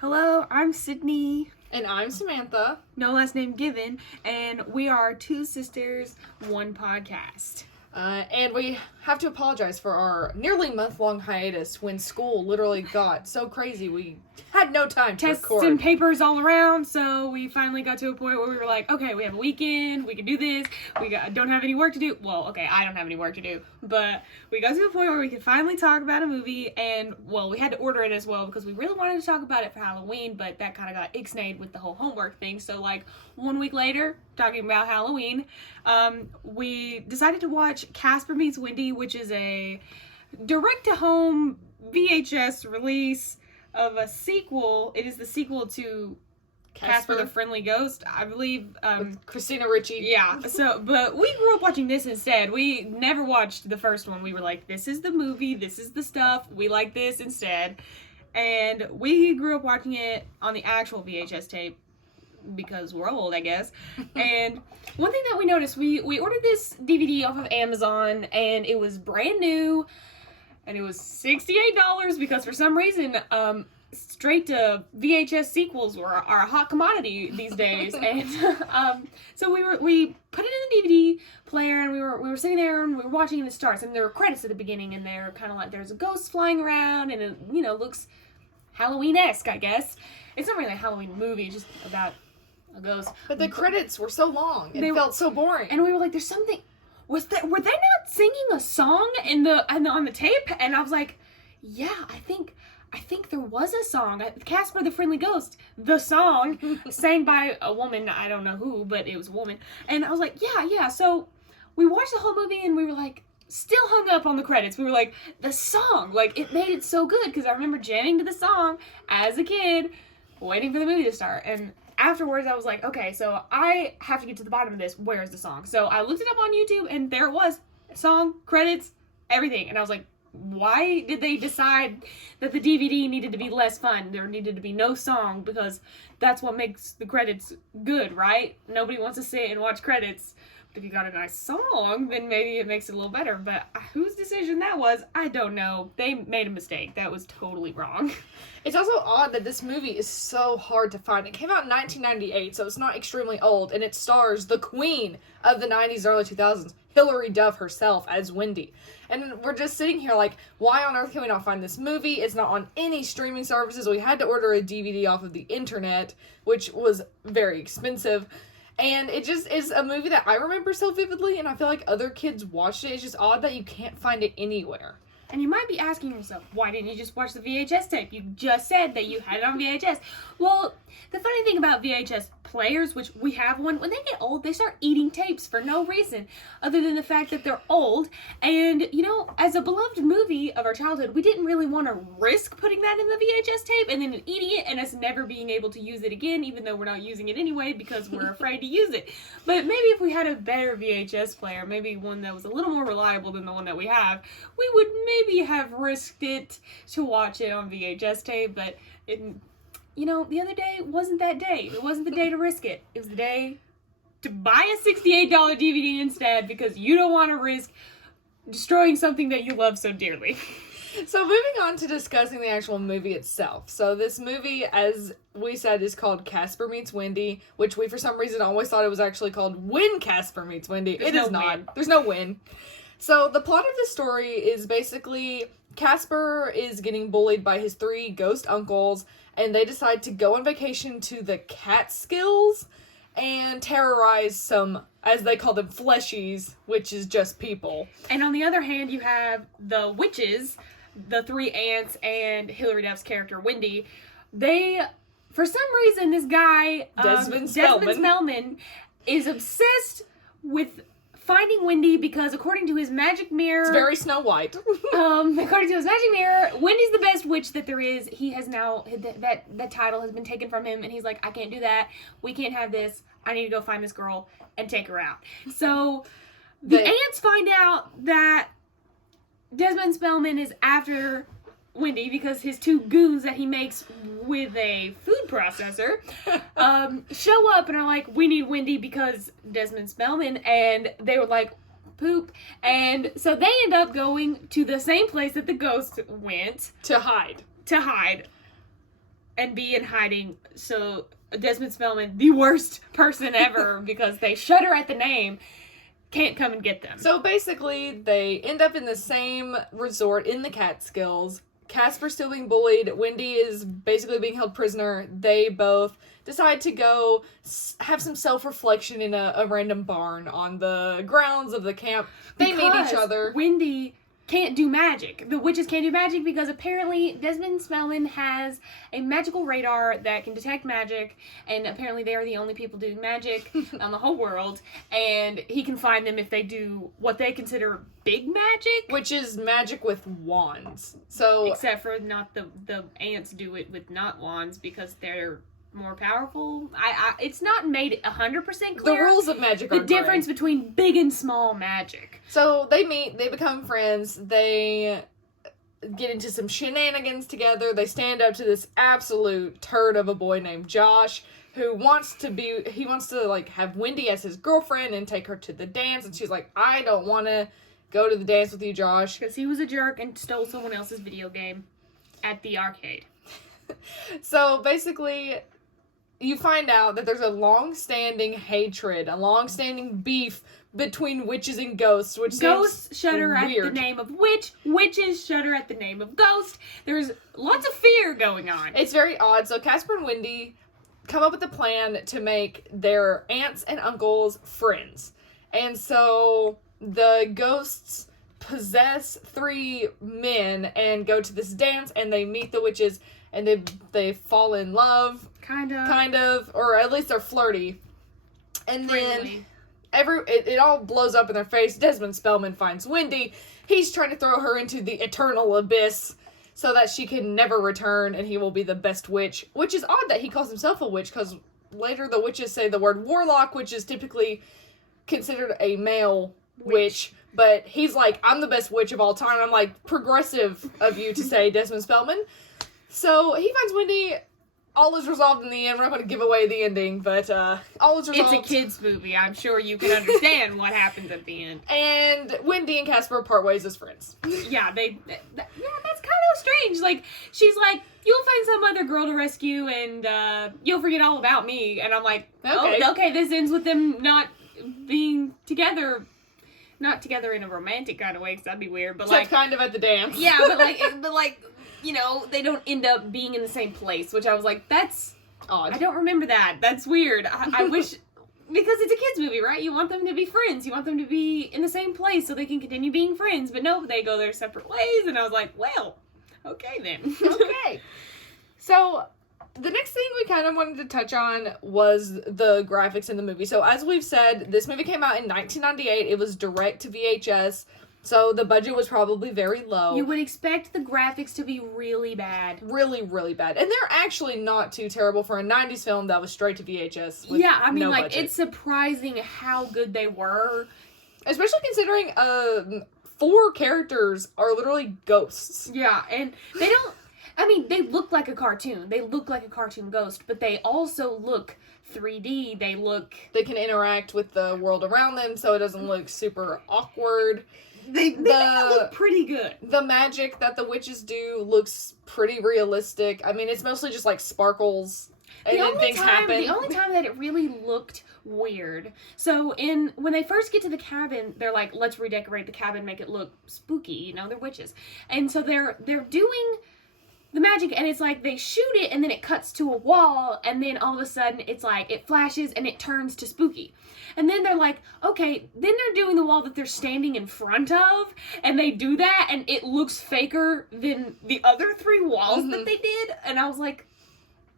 Hello, I'm Sydney, And I'm Samantha. no last name given, and we are two sisters, one podcast. And we have to apologize for our nearly month-long hiatus when school literally got so crazy we had no time to Tests record. and papers all around, so we finally got to a point where we were like, okay, we have a weekend, we can do this, don't have any work to do. Well, okay, I don't have any work to do, but we got to a point where we could finally talk about a movie, and, well, we had to order it as well because we really wanted to talk about it for Halloween, but that kind of got ixnayed with the whole homework thing, so, 1 week later, talking about Halloween, we decided to watch Casper Meets Wendy, which is a direct-to-home VHS release of a sequel. It is the sequel to Casper the Friendly Ghost, I believe. With Christina Ricci. Yeah, but we grew up watching this instead. We never watched the first one. We were like, this is the movie, this is the stuff, we like this instead. And we grew up watching it on the actual VHS tape because we're old, I guess. And one thing that we noticed, we ordered this DVD off of Amazon, and it was brand new, and it was $68 because for some reason, straight to VHS sequels are a hot commodity these days. And so we put it in the DVD player, and we were sitting there and we were watching, and it starts, and there were credits at the beginning, and they're kind of like there's a ghost flying around, and it looks Halloween-esque, I guess. It's not really a Halloween movie; it's just about a ghost. But the credits were so long; it felt so boring. And we were like, "There's something." Were they not singing a song on the tape? And I was like, "Yeah, I think there was a song. Casper the Friendly Ghost, the song, sang by a woman. I don't know who, but it was a woman." And I was like, "Yeah." So we watched the whole movie, and we were like, still hung up on the credits. We were like, the song, it made it so good because I remember jamming to the song as a kid, waiting for the movie to start. And afterwards, I was like, okay, so I have to get to the bottom of this. Where's the song? So I looked it up on YouTube, and there it was. Song, credits, everything. And I was like, why did they decide that the DVD needed to be less fun? There needed to be no song because that's what makes the credits good, right? Nobody wants to sit and watch credits. But if you got a nice song, then maybe it makes it a little better. But whose decision that was, I don't know. They made a mistake. That was totally wrong. It's also odd that this movie is so hard to find. It came out in 1998, so it's not extremely old, and it stars the queen of the 90s, early 2000s, Hilary Duff herself as Wendy. And we're just sitting here like, why on earth can we not find this movie? It's not on any streaming services. We had to order a DVD off of the internet, which was very expensive. And it just is a movie that I remember so vividly, and I feel like other kids watched it. It's just odd that you can't find it anywhere. And you might be asking yourself, why didn't you just watch the VHS tape? You just said that you had it on VHS. Well, the funny thing about VHS players, which we have one, when they get old, they start eating tapes for no reason other than the fact that they're old. And, as a beloved movie of our childhood, we didn't really want to risk putting that in the VHS tape and then eating it and us never being able to use it again, even though we're not using it anyway because we're afraid to use it. But maybe if we had a better VHS player, maybe one that was a little more reliable than the one that we have, we would maybe have risked it to watch it on VHS tape, but the other day wasn't that day. It wasn't the day to risk it. It was the day to buy a $68 DVD instead because you don't want to risk destroying something that you love so dearly. So moving on to discussing the actual movie itself. So this movie, as we said, is called Casper Meets Wendy, which we for some reason always thought it was actually called When Casper Meets Wendy. It is not. There's no win. So the plot of the story is basically Casper is getting bullied by his 3 ghost uncles, and they decide to go on vacation to the Catskills and terrorize some, as they call them, fleshies, which is just people. And on the other hand, you have the witches, the 3 aunts, and Hilary Duff's character, Wendy. They, for some reason, this guy, Desmond Spellman, is obsessed with finding Wendy because according to his magic mirror... It's very Snow White. According to his magic mirror, Wendy's the best witch that there is. He has now... That title has been taken from him, and he's like, I can't do that. We can't have this. I need to go find this girl and take her out. So, the aunts find out that Desmond Spellman is after Wendy because his 2 goons that he makes with a food processor show up and are like, we need Wendy because Desmond Spellman, and they were like, poop. And so they end up going to the same place that the ghost went to hide. and be in hiding. So Desmond Spellman, the worst person ever, because they shudder at the name, can't come and get them. So basically, they end up in the same resort in the Catskills. Casper's still being bullied. Wendy is basically being held prisoner. They both decide to go have some self-reflection in a random barn on the grounds of the camp. They meet each other. Wendy can't do magic. The witches can't do magic because apparently Desmond Spellman has a magical radar that can detect magic, and apparently they are the only people doing magic on the whole world, and he can find them if they do what they consider big magic. Which is magic with wands. So Except for not the ants do it with not wands because they're more powerful. It's not made 100% clear. The rules of magic are the difference between big and small magic. So they meet, they become friends, they get into some shenanigans together, they stand up to this absolute turd of a boy named Josh, who wants to like have Wendy as his girlfriend and take her to the dance, and she's like, I don't want to go to the dance with you, Josh. Because he was a jerk and stole someone else's video game at the arcade. So basically, you find out that there's a long-standing hatred, a long-standing beef between witches and ghosts, which Ghosts shudder weird. at the name of witch. Witches shudder at the name of ghost. There's lots of fear going on. It's very odd. So Casper and Wendy come up with a plan to make their aunts and uncles friends. And so the ghosts possess 3 men and go to this dance, and they meet the witches, and they fall in love. Kind of, or at least they're flirty. And then it all blows up in their face. Desmond Spellman finds Wendy. He's trying to throw her into the eternal abyss so that she can never return, and he will be the best witch. Which is odd that he calls himself a witch, because later the witches say the word warlock, which is typically considered a male witch. But he's like, I'm the best witch of all time. I'm like, progressive of you to say, Desmond Spellman. So he finds Wendy. All is resolved in the end. We're not going to give away the ending, but all is resolved. It's a kid's movie. I'm sure you can understand what happens at the end. And Wendy and Casper part ways as friends. Yeah, that's kind of strange. Like, she's like, you'll find some other girl to rescue, and you'll forget all about me. And I'm like, okay, this ends with them not being together. Not together in a romantic kind of way, because that'd be weird. But Except like, kind of at the dance. Yeah, but like, you know, they don't end up being in the same place, which I was like, that's odd. I don't remember that. That's weird. I wish, because it's a kid's movie, right? You want them to be friends. You want them to be in the same place so they can continue being friends. But no, they go their separate ways. And I was like, well, okay then. Okay. So the next thing we kind of wanted to touch on was the graphics in the movie. So as we've said, this movie came out in 1998. It was direct to VHS. So the budget was probably very low. You would expect the graphics to be really bad. Really, really bad. And they're actually not too terrible for a 90s film that was straight to VHS with I mean, no like, budget. it's surprising how good they were. Especially considering 4 characters are literally ghosts. Yeah, and they don't... I mean, they look like a cartoon. They look like a cartoon ghost, but they also look 3D. They can interact with the world around them, so it doesn't look super awkward. They look pretty good. The magic that the witches do looks pretty realistic. I mean, it's mostly just like sparkles and then things happen. The only time that it really looked weird. So when they first get to the cabin, they're like, let's redecorate the cabin, make it look spooky. You know, they're witches. And so they're doing the magic, and it's like they shoot it, and then it cuts to a wall, and then all of a sudden it's like it flashes and it turns to spooky. And then they're like, okay, then they're doing the wall that they're standing in front of, and they do that, and it looks faker than the other 3 walls that they did. And I was like,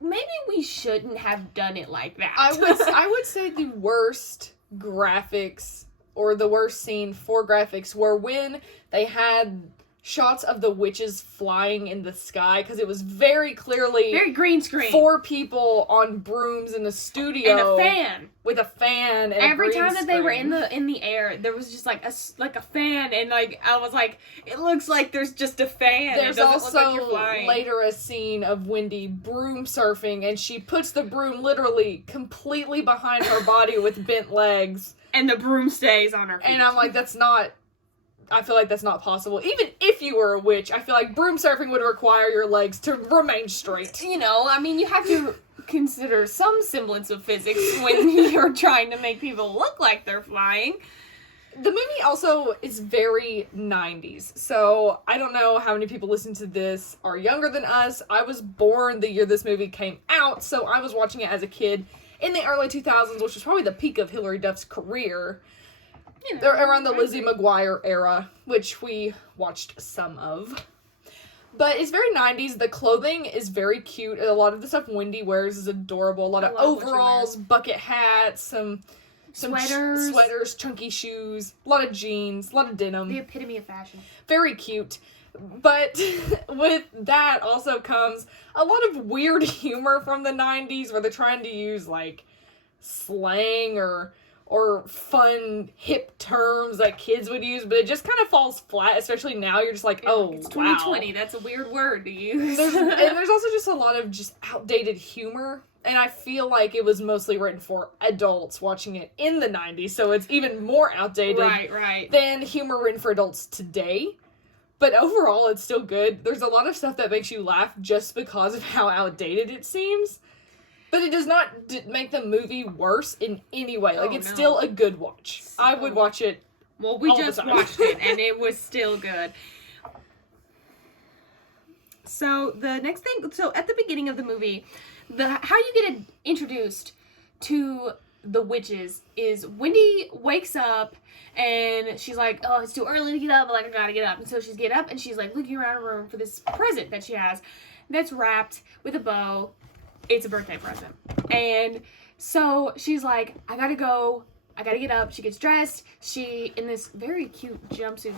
maybe we shouldn't have done it like that. I would say the worst graphics, or the worst scene for graphics, were when they had shots of the witches flying in the sky, because it was very clearly very green screen. 4 people on brooms in the studio and a fan with a fan. And every time that they were in the air, there was just like a fan, and like I was like, it looks like there's just a fan. There's also like later a scene of Wendy broom surfing, and she puts the broom literally completely behind her body with bent legs, and the broom stays on her feet. And I'm like, that's not. I feel like that's not possible. Even if you were a witch, I feel like broom surfing would require your legs to remain straight. You know, I mean, you have to consider some semblance of physics when you're trying to make people look like they're flying. The movie also is very 90s. So I don't know how many people listen to this are younger than us. I was born the year this movie came out, so I was watching it as a kid in the early 2000s, which was probably the peak of Hilary Duff's career. You know, around the Lizzie McGuire era, which we watched some of. But it's very 90s. The clothing is very cute. A lot of the stuff Wendy wears is adorable. A lot of overalls, bucket hats, some sweaters, chunky shoes, a lot of jeans, a lot of denim. The epitome of fashion. Very cute. But with that also comes a lot of weird humor from the 90s where they're trying to use, like, slang or fun, hip terms that kids would use, but it just kind of falls flat, especially now. You're just like, oh, it's 2020. Wow. That's a weird word to use. There's also just a lot of just outdated humor, and I feel like it was mostly written for adults watching it in the 90s, so it's even more outdated than humor written for adults today. But overall, it's still good. There's a lot of stuff that makes you laugh just because of how outdated it seems. But it does not make the movie worse in any way. Like, it's still a good watch. So, I would watch it. Well, we just watched it, and it was still good. So, the next thing... So, at the beginning of the movie, how you get introduced to the witches is Wendy wakes up, and she's like, oh, it's too early to get up, but, like, I gotta get up. And so she's getting up, and she's, like, looking around her room for this present that she has that's wrapped with a bow. It's a birthday present. And so she's like, I gotta go. I gotta get up. She gets dressed. She, in this very cute jumpsuit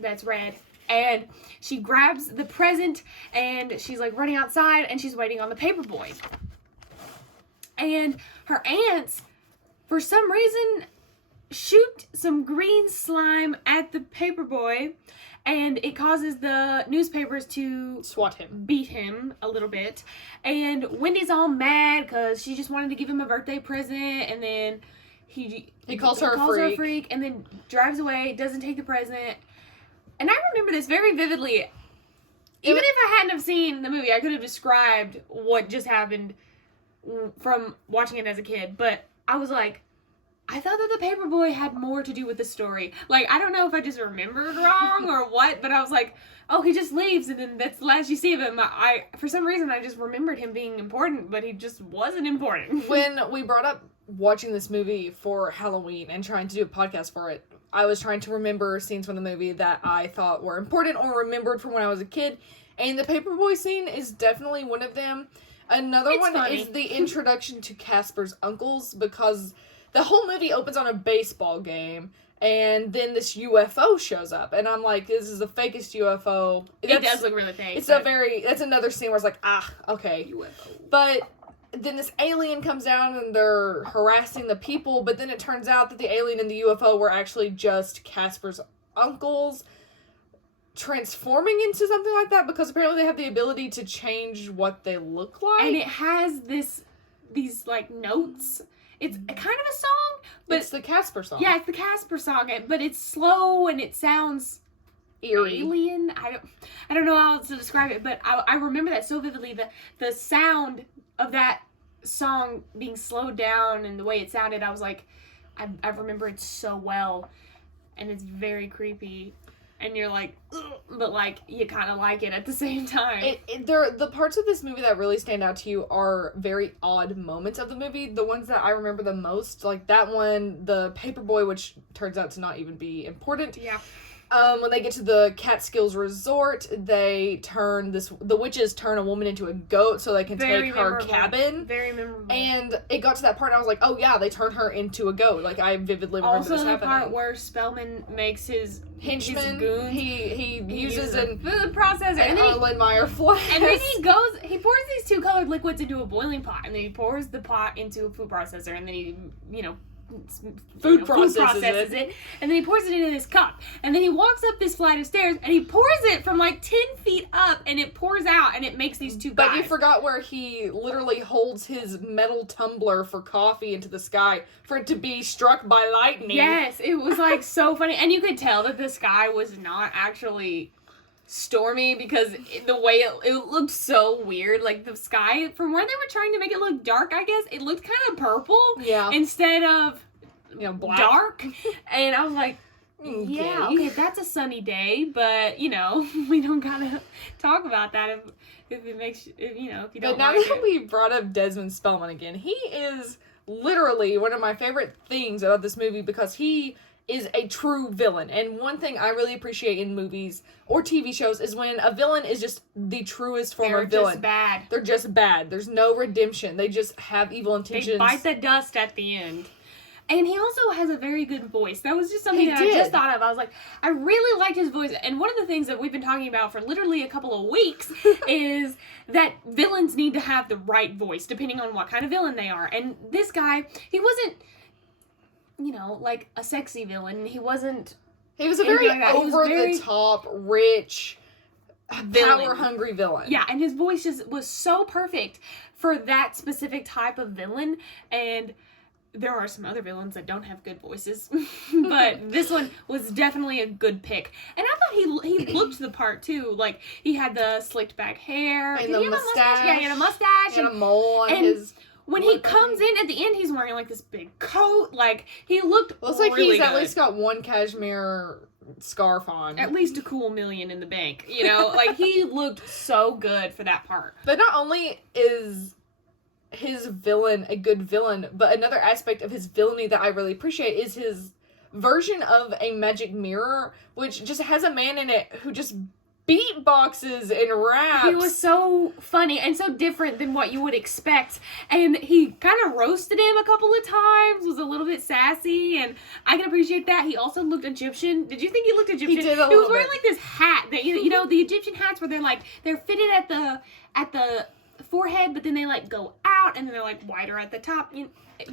that's red. And she grabs the present and she's like running outside and she's waiting on the paperboy. And her aunts, for some reason, shoot some green slime at the paperboy. And it causes the newspapers to swat him, beat him a little bit. And Wendy's all mad because she just wanted to give him a birthday present. And then he calls her a freak. And then drives away, doesn't take the present. And I remember this very vividly. Even if I hadn't have seen the movie, I could have described what just happened from watching it as a kid. But I was like, I thought that the paperboy had more to do with the story. Like, I don't know if I just remembered wrong or what, but I was like, oh, he just leaves, and then that's the last you see of him. For some reason, I just remembered him being important, but he just wasn't important. When we brought up watching this movie for Halloween and trying to do a podcast for it, I was trying to remember scenes from the movie that I thought were important or remembered from when I was a kid, and the paperboy scene is definitely one of them. Another one is the introduction to Casper's uncles, because the whole movie opens on a baseball game, and then this UFO shows up, and I'm like, this is the fakest UFO. It does look really fake. That's another scene where it's like, okay. UFO. But then this alien comes down, and they're harassing the people, but then it turns out that the alien and the UFO were actually just Casper's uncles transforming into something like that, because apparently they have the ability to change what they look like. And it has these like notes. It's kind of a song, but it's the Casper song. Yeah, it's the Casper song, but it's slow and it sounds eerie. Alien. I don't know how else to describe it, but I remember that so vividly. The sound of that song being slowed down and the way it sounded, I was like, I remember it so well, and it's very creepy. And you're like, ugh, but like you kind of like it at the same time. The parts of this movie that really stand out to you are very odd moments of the movie. The ones that I remember the most, like that one, the paperboy, which turns out to not even be important. Yeah. When they get to the Catskills Resort, the witches turn a woman into a goat so they can take her cabin. Very memorable. And it got to that part and I was like, oh yeah, they turn her into a goat. Like, I vividly remember this happening. Also the part where Spellman makes his henchman, goons. He uses a food processor. And then Erlenmeyer flask. And then he pours these two colored liquids into a boiling pot, and then he pours the pot into a food processor, and then he, food processes it, and then he pours it into this cup, and then he walks up this flight of stairs, and he pours it from like 10 feet up, and it pours out, and it makes these two guys. But you forgot where he literally holds his metal tumbler for coffee into the sky for it to be struck by lightning. Yes, it was like so funny, and you could tell that the sky was not actually stormy because the way it looked so weird. Like the sky, from where they were trying to make it look dark, I guess it looked kind of purple, instead of black. Dark. And I was like, yeah, okay, that's a sunny day, but we don't gotta talk about that if it makes if you don't. But now that we brought up Desmond Spellman again, he is literally one of my favorite things about this movie because he is a true villain. And one thing I really appreciate in movies or TV shows is when a villain is just the truest form of villain. Just bad. They're just bad. There's no redemption. They just have evil intentions. They bite the dust at the end. And he also has a very good voice. That was just something I just thought of. I was like, I really liked his voice. And one of the things that we've been talking about for literally a couple of weeks is that villains need to have the right voice, depending on what kind of villain they are. And this guy, he wasn't, like a sexy villain. He wasn't. He was a very over-the-top, rich, power-hungry villain. Yeah, and his voice just was so perfect for that specific type of villain. And there are some other villains that don't have good voices, but this one was definitely a good pick. And I thought he looked the part too. Like he had the slicked back hair and the mustache. Yeah, he had a mustache and a mole on his. When he comes in at the end, he's wearing like this big coat. Like he looked. Looks like really he's good. At least got one cashmere scarf on. At least a cool million in the bank. Like he looked so good for that part. But not only is his villain a good villain, but another aspect of his villainy that I really appreciate is his version of a magic mirror, which just has a man in it who just beatboxes and raps. He was so funny and so different than what you would expect, and he kind of roasted him a couple of times, was a little bit sassy, and I can appreciate that. He also looked Egyptian. Did you think he looked Egyptian? He did a He was little wearing bit. like this hat that the Egyptian hats where they're fitted at the forehead, but then they go out and then they're wider at the top. You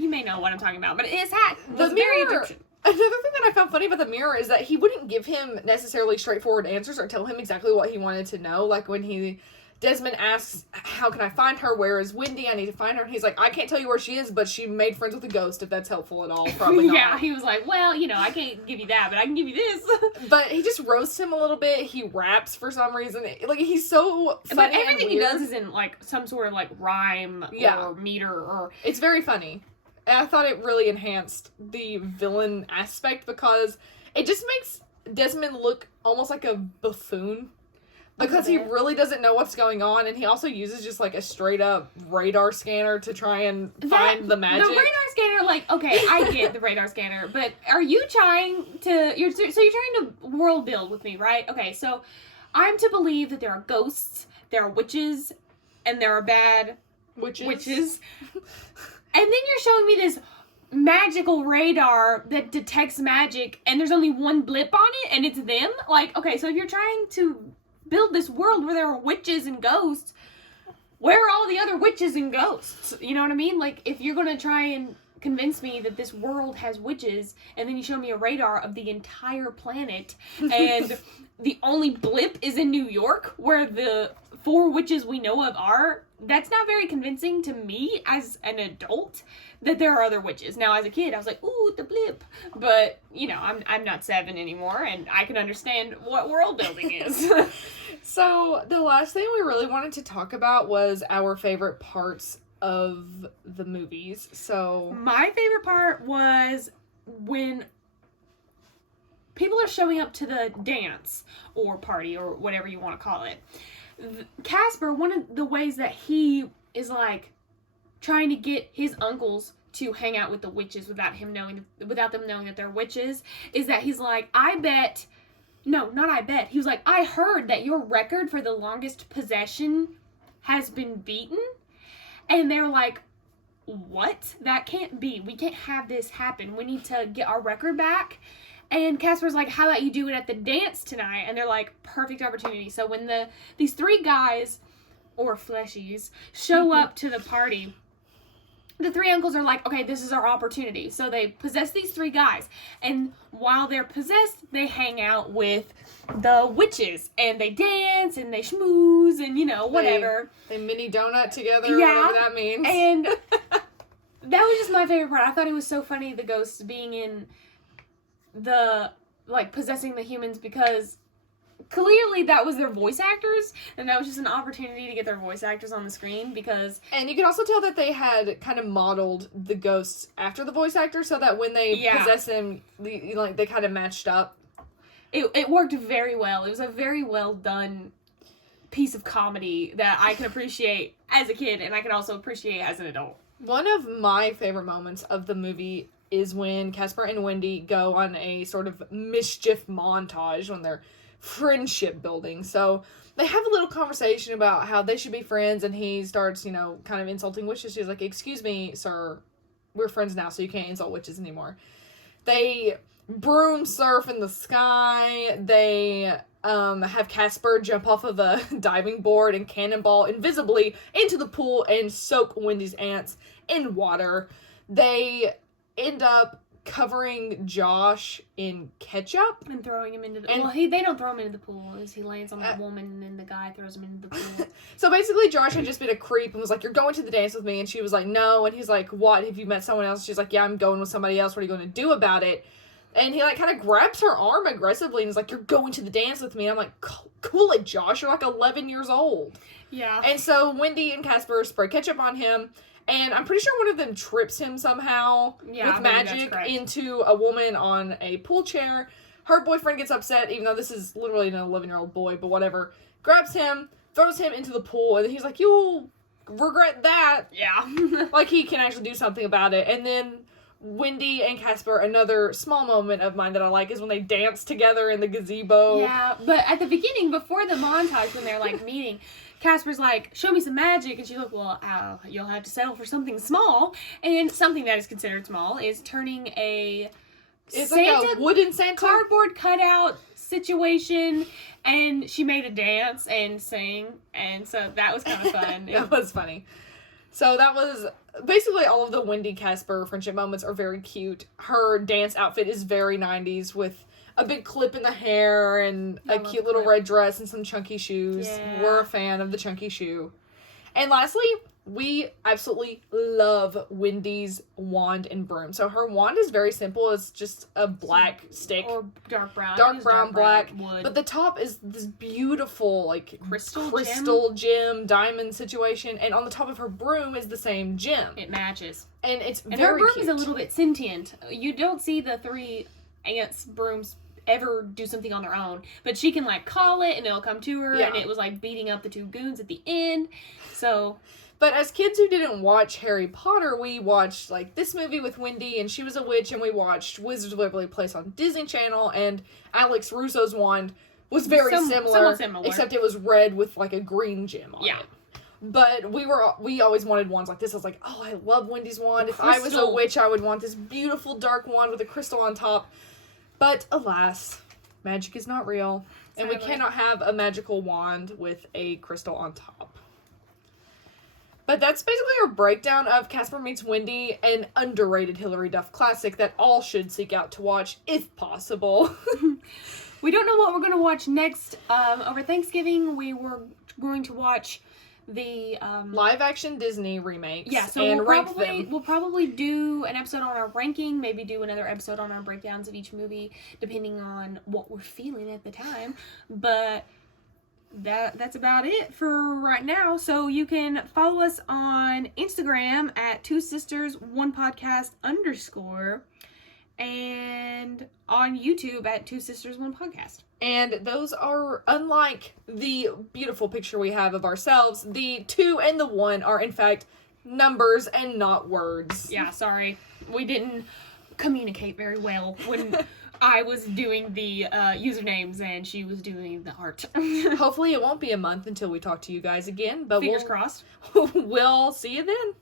may know what I'm talking about, but his hat was very Egyptian. Another thing that I found funny about the mirror is that he wouldn't give him necessarily straightforward answers or tell him exactly what he wanted to know. Like when Desmond asks, how can I find her? Where is Wendy? I need to find her. And he's like, I can't tell you where she is, but she made friends with a ghost, if that's helpful at all. Probably not. Yeah, he was like, well, I can't give you that, but I can give you this. But he just roasts him a little bit. He raps for some reason. He's so funny. But everything he does is in some sort of rhyme or meter or. It's very funny. And I thought it really enhanced the villain aspect because it just makes Desmond look almost like a buffoon. Because he really doesn't know what's going on, and he also uses just a straight up radar scanner to try and find the magic. The radar scanner, okay, I get the radar scanner, but are you trying to? You're trying to world build with me, right? Okay, so I'm to believe that there are ghosts, there are witches, and there are bad witches. And then you're showing me this magical radar that detects magic, and there's only one blip on it, and it's them? Okay, so if you're trying to build this world where there are witches and ghosts, where are all the other witches and ghosts? You know what I mean? If you're gonna try and convince me that this world has witches, and then you show me a radar of the entire planet, and the only blip is in New York, where the 4 witches we know of are, that's not very convincing to me as an adult that there are other witches. Now, as a kid, I was like, ooh, the blip. But, I'm not 7 anymore, and I can understand what world building is. So, the last thing we really wanted to talk about was our favorite parts of the movies. So, my favorite part was when people are showing up to the dance or party or whatever you want to call it. Casper, one of the ways that he is trying to get his uncles to hang out with the witches without them knowing that they're witches, is that he's like, he was like, I heard that your record for the longest possession has been beaten. And they're like, what? That can't be. We can't have this happen. We need to get our record back. And Casper's like, how about you do it at the dance tonight? And they're like, perfect opportunity. So when these 3 guys, or fleshies, show up to the party, the three uncles are like, okay, this is our opportunity. So they possess these three guys. And while they're possessed, they hang out with the witches. And they dance and they schmooze and, you know, whatever. They mini donut together, Yeah. whatever that means. And that was just my favorite part. I thought it was so funny, the ghosts being in the, like, possessing the humans, because clearly that was their voice actors, and that was just an opportunity to get their voice actors on the screen, because... And you can also tell that they had kind of modeled the ghosts after the voice actors, so that when they possess them, they kind of matched up. It worked very well. It was a very well done piece of comedy that I can appreciate as a kid, and I can also appreciate as an adult. One of my favorite moments of the movie is when Casper and Wendy go on a sort of mischief montage when they're friendship building. So they have a little conversation about how they should be friends, and he starts, you know, kind of insulting witches. She's like, excuse me, sir, we're friends now, so you can't insult witches anymore. They broom surf in the sky. They have Casper jump off of a diving board and cannonball invisibly into the pool and soak Wendy's aunts in water. They end up covering Josh in ketchup and throwing him into the... they don't throw him into the pool. He lands on the woman, and then the guy throws him into the pool. So basically, Josh had just been a creep and was like, you're going to the dance with me. And she was like, no. And he's like, what? Have you met someone else? She's like, yeah, I'm going with somebody else. What are you going to do about it? And he, like, kind of grabs her arm aggressively and is like, you're going to the dance with me. And I'm like, cool it, Josh. You're like 11 years old. Yeah. And so Wendy and Casper spray ketchup on him. And I'm pretty sure one of them trips him somehow with magic into a woman on a pool chair. Her boyfriend gets upset, even though this is literally an 11-year-old boy, but whatever. Grabs him, throws him into the pool, and he's like, you'll regret that. Yeah. Like, he can actually do something about it. And then Wendy and Casper, another small moment of mine that I like, is when they dance together in the gazebo. Yeah, but at the beginning, before the montage, when they're, like, meeting... Casper's like, show me some magic. And she's like, well, you'll have to settle for something small. And something that is considered small is turning it's like a wooden Santa cardboard cutout situation. And she made a dance and sing. And so that was kind of fun. That was funny. So that was basically all of the Wendy Casper friendship moments are very cute. Her dance outfit is very 90s with a big clip in the hair and a cute little red dress and some chunky shoes. Yeah. We're a fan of the chunky shoe. And lastly, we absolutely love Wendy's wand and broom. So her wand is very simple. It's just a black stick. Or dark brown. Dark brown, black. Wood. But the top is this beautiful, like, crystal gem diamond situation. And on the top of her broom is the same gem. It matches. And it's very her broom cute. is a little bit sentient. You don't see the three aunts' brooms ever do something on their own, but she can, like, call it and it'll come to her. And it was like beating up the two goons at the end. So, but as kids who didn't watch Harry Potter, we watched, like, this movie with Wendy and she was a witch, and we watched Wizards of Waverly Place on Disney Channel, and Alex Russo's wand was very somewhat similar, except it was red with, like, a green gem on it. But we always wanted wands like this. I was like, oh, I love Wendy's wand. If I was a witch, I would want this beautiful dark wand with a crystal on top. But alas, magic is not real, and we cannot have a magical wand with a crystal on top. But that's basically our breakdown of Casper Meets Wendy, an underrated Hilary Duff classic that all should seek out to watch if possible. We don't know what we're going to watch next. Over Thanksgiving, we were going to watch the live-action Disney remakes. Yeah, so we'll probably do an episode on our ranking, maybe do another episode on our breakdowns of each movie, depending on what we're feeling at the time. But that's about it for right now. So you can follow us on Instagram at 2sisters1podcast_ and on YouTube at 2sisters1podcast. And those are, unlike the beautiful picture we have of ourselves, the 2 and the 1 are in fact numbers and not words. Yeah, sorry. We didn't communicate very well when I was doing the usernames and she was doing the art. Hopefully it won't be a month until we talk to you guys again, but Fingers crossed. We'll see you then.